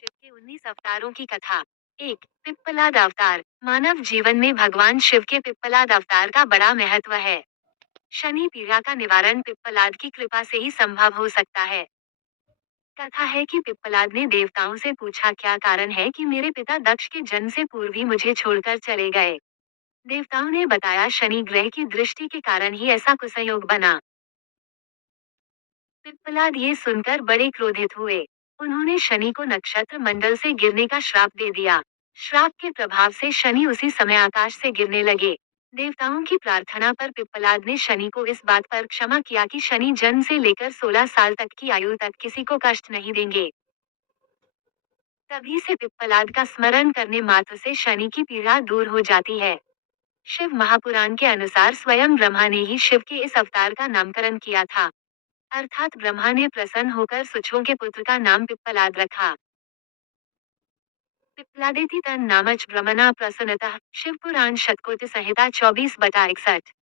शिव के 19 अवतारों की कथा। एक, पिप्पलाद अवतार। मानव जीवन में भगवान शिव के पिप्पलाद अवतार का बड़ा महत्व है। शनि पीड़ा का निवारण पिप्पलाद की कृपा से ही संभव हो सकता है। कथा है कि पिप्पलाद ने देवताओं से पूछा, क्या कारण है कि मेरे पिता दक्ष के जन्म से पूर्व ही मुझे छोड़कर चले गए। देवताओं ने बताया, शनि ग्रह की दृष्टि के कारण ही ऐसा कुसंयोग बना। पिप्पलाद ये सुनकर बड़े क्रोधित हुए। उन्होंने शनि को नक्षत्र मंडल से गिरने का श्राप दे दिया। श्राप के प्रभाव से शनि उसी समय आकाश से गिरने लगे। देवताओं की प्रार्थना पर पिप्पलाद ने शनि को इस बात पर क्षमा किया कि शनि जन्म से लेकर 16 साल तक की आयु तक किसी को कष्ट नहीं देंगे। तभी से पिप्पलाद का स्मरण करने मात्र से शनि की पीड़ा दूर हो जाती है। शिव महापुराण के अनुसार स्वयं ब्रह्मा ने ही शिव के इस अवतार का नामकरण किया था। अर्थात ब्रह्मा ने प्रसन्न होकर सुछों के पुत्र का नाम पिप्पलाद रखा। पिप्लादेति तन नामच ब्रह्मणा प्रसन्नतः। शिव पुराण शतकोति संहिता 24/61।